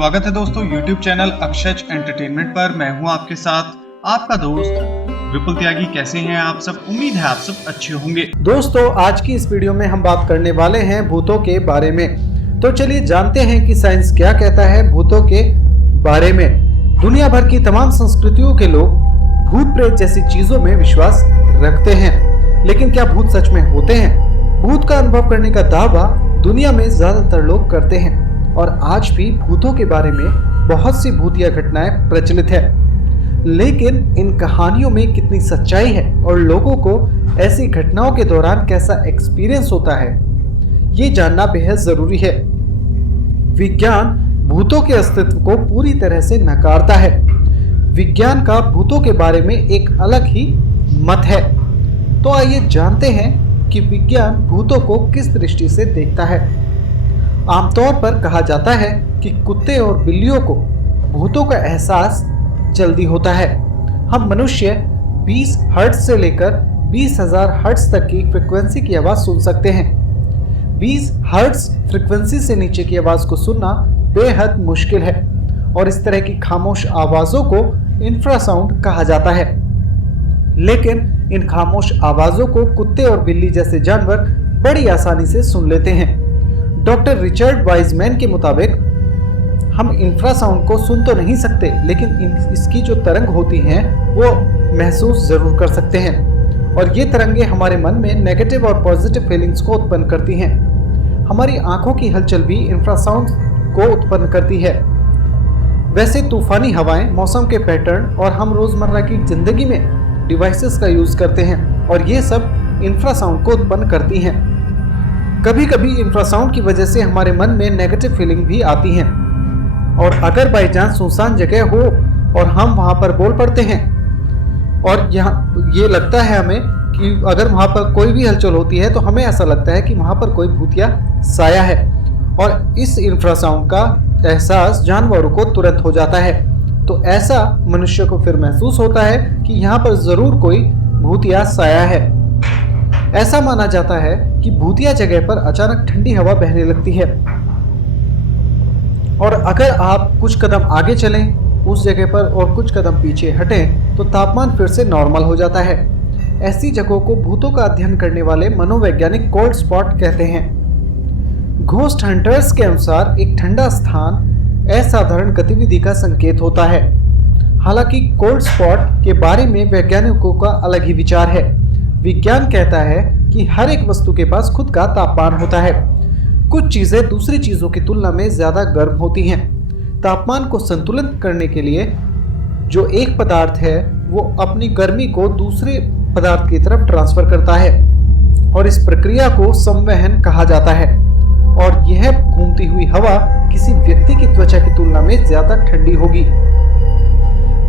स्वागत है दोस्तों YouTube चैनल अक्षज एंटरटेनमेंट पर। मैं हूं आपके साथ आपका दोस्त विपुल त्यागी। कैसे हैं आप सब? उम्मीद है आप सब अच्छे होंगे। दोस्तों, आज की इस वीडियो में हम बात करने वाले हैं भूतों के बारे में। तो चलिए जानते हैं कि साइंस क्या कहता है भूतों के बारे में। दुनिया भर की तमाम संस्कृतियों के लोग भूत प्रेत जैसी चीजों में विश्वास रखते हैं, लेकिन क्या भूत सच में होते हैं? भूत का अनुभव करने का दावा दुनिया में ज्यादातर लोग करते हैं और आज भी भूतों के बारे में बहुत सी भूतिया घटनाएं प्रचलित है। लेकिन इन कहानियों में कितनी सच्चाई है और लोगों को ऐसी घटनाओं के दौरान कैसा एक्सपीरियंस होता है, ये जानना बेहद जरूरी है। विज्ञान भूतों के अस्तित्व को पूरी तरह से नकारता है। विज्ञान का भूतों के बारे में एक अलग ही मत है। तो आइए जानते हैं कि विज्ञान भूतों को किस दृष्टि से देखता है। आमतौर पर कहा जाता है कि कुत्ते और बिल्लियों को भूतों का एहसास जल्दी होता है। हम मनुष्य 20 हर्ट्ज से लेकर 20,000 हर्ट्ज तक की फ्रीक्वेंसी की आवाज सुन सकते हैं। 20 हर्ट्ज फ्रीक्वेंसी से नीचे की आवाज को सुनना बेहद मुश्किल है और इस तरह की खामोश आवाजों को इंफ्रासाउंड कहा जाता है। लेकिन इन खामोश आवाजों को कुत्ते और बिल्ली जैसे जानवर बड़ी आसानी से सुन लेते हैं। डॉक्टर रिचर्ड वाइजमैन के मुताबिक हम इंफ्रासाउंड को सुन तो नहीं सकते, लेकिन इसकी जो तरंग होती हैं वो महसूस जरूर कर सकते हैं और ये तरंगे हमारे मन में नेगेटिव और पॉजिटिव फीलिंग्स को उत्पन्न करती हैं। हमारी आंखों की हलचल भी इंफ्रासाउंड को उत्पन्न करती है। वैसे तूफानी हवाएं, मौसम के पैटर्न और हम रोजमर्रा की जिंदगी में डिवाइसेस का यूज करते हैं और ये सब इंफ्रासाउंड को उत्पन्न करती हैं। कभी कभी इंफ्रासाउंड की वजह से हमारे मन में नेगेटिव फीलिंग भी आती हैं और अगर बाई चांस सुनसान जगह हो और हम वहां पर बोल पड़ते हैं और यहाँ ये लगता है हमें कि अगर वहां पर कोई भी हलचल होती है तो हमें ऐसा लगता है कि वहां पर कोई भूतिया साया है और इस इंफ्रासाउंड का एहसास जानवरों को तुरंत हो जाता है। तो ऐसा मनुष्य को फिर महसूस होता है कि यहाँ पर जरूर कोई भूतिया साया है। ऐसा माना जाता है कि भूतिया जगह पर अचानक ठंडी हवा बहने लगती है और अगर आप कुछ कदम आगे चलें उस जगह पर और कुछ कदम पीछे हटें तो तापमान फिर से नॉर्मल हो जाता है। ऐसी जगहों को भूतों का अध्ययन करने वाले मनोवैज्ञानिक कोल्ड स्पॉट कहते हैं। घोस्ट हंटर्स के अनुसार एक ठंडा स्थान असाधारण गतिविधि का संकेत होता है। हालांकि कोल्ड स्पॉट के बारे में वैज्ञानिकों का अलग ही विचार है। विज्ञान कहता है कि हर एक वस्तु के पास खुद का तापमान होता है। कुछ चीजें दूसरी चीजों की तुलना में ज्यादा गर्म होती हैं। तापमान को संतुलित करने के लिए जो एक पदार्थ है वो अपनी गर्मी को दूसरे पदार्थ की तरफ ट्रांसफर करता है और इस प्रक्रिया को संवहन कहा जाता है। और यह घूमती हुई हवा किसी व्यक्ति की त्वचा की तुलना में ज्यादा ठंडी होगी।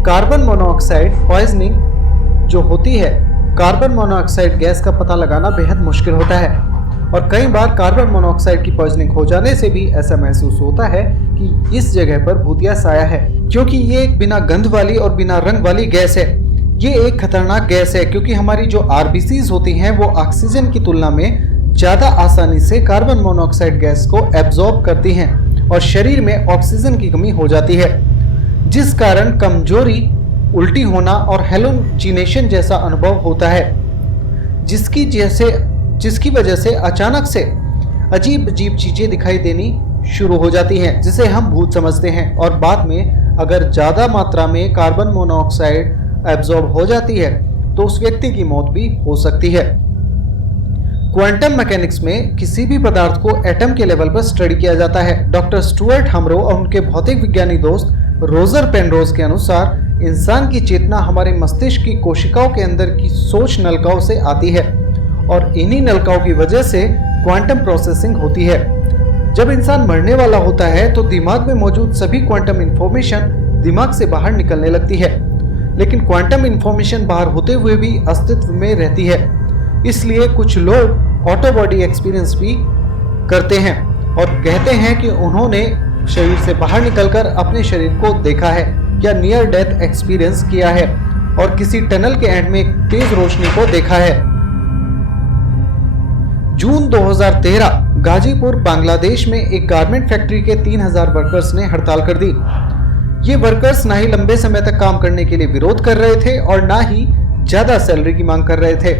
कार्बन मोनोऑक्साइड पॉइजनिंग जो होती है, कार्बन मोनोऑक्साइड गैस का पता लगाना बेहद मुश्किल होता है और कई बार कार्बन मोनोऑक्साइड की पॉइजनिंग हो जाने से भी ऐसा महसूस होता है कि इस जगह पर भूतिया साया है, क्योंकि ये एक बिना गंध वाली और बिना रंग वाली गैस है। ये एक खतरनाक गैस है क्योंकि हमारी जो आरबीसीज होती हैं वो ऑक्सीजन की तुलना में ज्यादा आसानी से कार्बन मोनोऑक्साइड गैस को एब्जॉर्ब करती हैं और शरीर में ऑक्सीजन की कमी हो जाती है, जिस कारण कमजोरी, उल्टी होना और हेलुसिनेशन जैसा अनुभव होता है, जिसकी वजह से अचानक से अजीब अजीब चीजें दिखाई देनी शुरू हो जाती हैं, जिसे हम भूत समझते हैं। और बाद में अगर ज्यादा मात्रा में कार्बन मोनोऑक्साइड एब्जॉर्ब हो जाती है तो उस व्यक्ति की मौत भी हो सकती है। क्वांटम मैकेनिक्स में किसी भी पदार्थ को एटम के लेवल पर स्टडी किया जाता है। डॉक्टर स्टुअर्ट हमरो और उनके भौतिक विज्ञानी दोस्त रोजर पेनरोज के अनुसार इंसान की चेतना हमारे मस्तिष्क की कोशिकाओं के अंदर की सोच नलिकाओं से आती है और इन्हीं नलिकाओं की वजह से क्वांटम प्रोसेसिंग होती है। जब इंसान मरने वाला होता है तो दिमाग में मौजूद सभी क्वांटम इंफॉर्मेशन दिमाग से बाहर निकलने लगती है, लेकिन क्वांटम इंफॉर्मेशन बाहर होते हुए भी अस्तित्व में रहती है। इसलिए कुछ लोग ऑटो बॉडी एक्सपीरियंस भी करते हैं और कहते हैं कि उन्होंने शरीर से बाहर निकलकर अपने शरीर को देखा है या नियर डेथ एक्सपीरियंस किया है और किसी टनल के एंड में एक तेज रोशनी को देखा है। जून 2013 गाजीपुर बांग्लादेश में एक गारमेंट फैक्ट्री के 3000 वर्कर्स ने हड़ताल कर दी। ये वर्कर्स ना ही लंबे समय तक काम करने के लिए विरोध कर रहे थे और ना ही ज्यादा सैलरी की मांग कर रहे थे।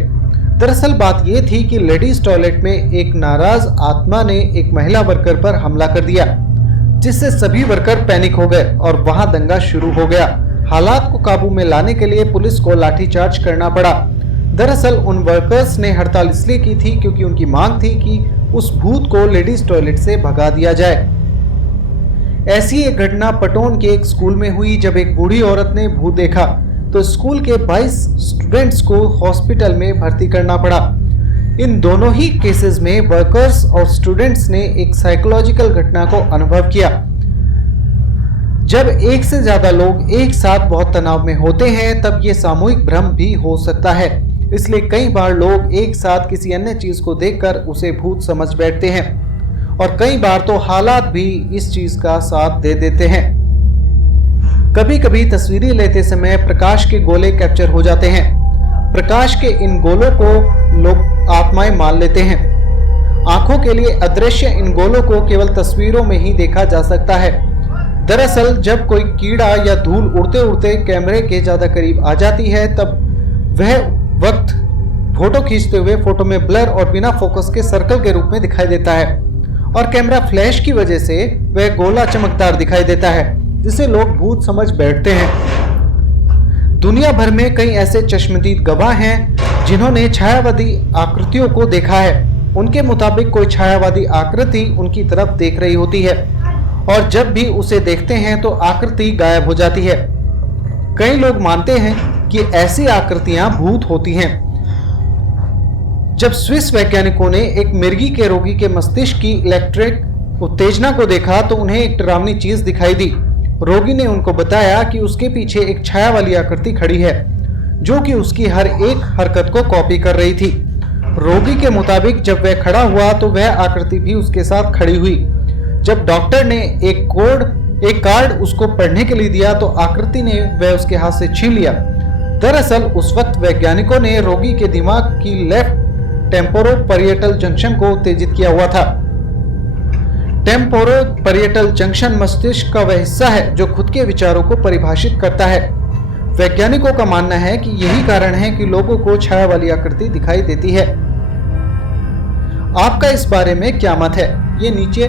दरअसल बात यह थी कि लेडीज टॉयलेट में एक नाराज आत्मा ने एक महिला वर्कर पर हमला कर दिया, जिससे सभी वर्कर पैनिक हो गए और वहां दंगा शुरू हो गया। हालात को काबू में लाने के लिए पुलिस को लाठीचार्ज करना पड़ा। दरअसल उन वर्कर्स ने हड़ताल इसलिए की थी क्योंकि उनकी मांग थी कि उस भूत को लेडीज टॉयलेट से भगा दिया जाए। ऐसी एक घटना पटोन के एक स्कूल में हुई। जब एक बूढ़ी औरत ने भूत देखा तो स्कूल के 22 स्टूडेंट्स को हॉस्पिटल में भर्ती करना पड़ा। इन दोनों ही केसेस में वर्कर्स और स्टूडेंट्स ने एक साइकोलॉजिकल घटना को अनुभव किया। जब एक से ज्यादा लोग एक साथ बहुत तनाव में होते हैं तब ये सामूहिक भ्रम भी हो सकता है। इसलिए कई बार लोग एक साथ किसी अन्य चीज को देखकर उसे भूत समझ बैठते हैं और कई बार तो हालात भी इस चीज का साथ दे देते हैं। कभी कभी तस्वीरें लेते समय प्रकाश के गोले कैप्चर हो जाते हैं। प्रकाश के इन गोलों को लोग आत्माएं मान लेते हैं। आंखों के लिए अदृश्य इन गोलों को केवल तस्वीरों में ही देखा जा सकता है। दरअसल जब कोई कीड़ा या धूल उड़ते उड़ते कैमरे के ज्यादा करीब आ जाती है तब वह वक्त फोटो खींचते हुए फोटो में ब्लर और बिना फोकस के सर्कल के रूप में दिखाई देता है और कैमरा फ्लैश की वजह से वह गोला चमकदार दिखाई देता है, जिसे लोग भूत समझ बैठते हैं। दुनिया भर में कई ऐसे चश्मदीद गवाह हैं जिन्होंने छायावादी आकृतियों को देखा है। उनके मुताबिक कोई छायावादी आकृति उनकी तरफ देख रही होती है और जब भी उसे देखते हैं तो आकृति गायब हो जाती है। कई लोग मानते हैं कि ऐसी आकृतियां भूत होती हैं। जब स्विस वैज्ञानिकों ने एक मिर्गी के रोगी के मस्तिष्क की इलेक्ट्रिक उत्तेजना को देखा तो उन्हें एक डरावनी चीज दिखाई दी। रोगी ने उनको बताया कि उसके पीछे एक छाया वाली आकृति खड़ी है जो कि उसकी हर एक हरकत को कॉपी कर रही थी। रोगी के मुताबिक जब वह खड़ा हुआ तो वह आकृति भी उसके साथ खड़ी हुई। जब डॉक्टर ने एक कार्ड उसको पढ़ने के लिए दिया तो आकृति ने वह उसके हाथ से छीन लिया। दरअसल उस वक्त वैज्ञानिकों ने रोगी के दिमाग की लेफ्ट टेम्पोरोपैरिएटल जंक्शन को उत्तेजित किया हुआ था। टेम्पोरोपैरिएटल जंक्शन मस्तिष्क का वह हिस्सा है जो खुद के विचारों को परिभाषित करता है। वैज्ञानिकों का मानना है कि यही कारण है कि लोगों को छाया वाली आकृति दिखाई देती है। आपका इस बारे में क्या मत है, ये नीचे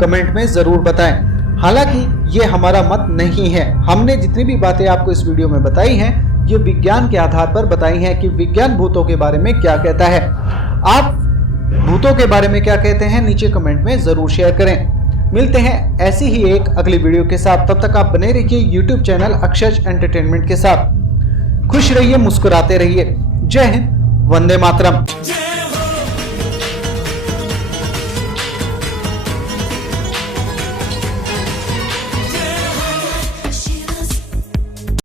कमेंट में जरूर बताएं। हालांकि ये हमारा मत नहीं है। हमने जितनी भी बातें आपको इस वीडियो में बताई हैं ये विज्ञान के आधार पर बताई हैं कि विज्ञान भूतों के बारे में क्या कहता है। आप भूतों के बारे में क्या कहते हैं नीचे कमेंट में जरूर शेयर करें। मिलते हैं ऐसी ही एक अगली वीडियो के साथ। तब तक आप बने रहिए YouTube चैनल अक्षज एंटरटेनमेंट के साथ। खुश रहिए, मुस्कुराते रहिए। जय हिंद, वंदे मातरम।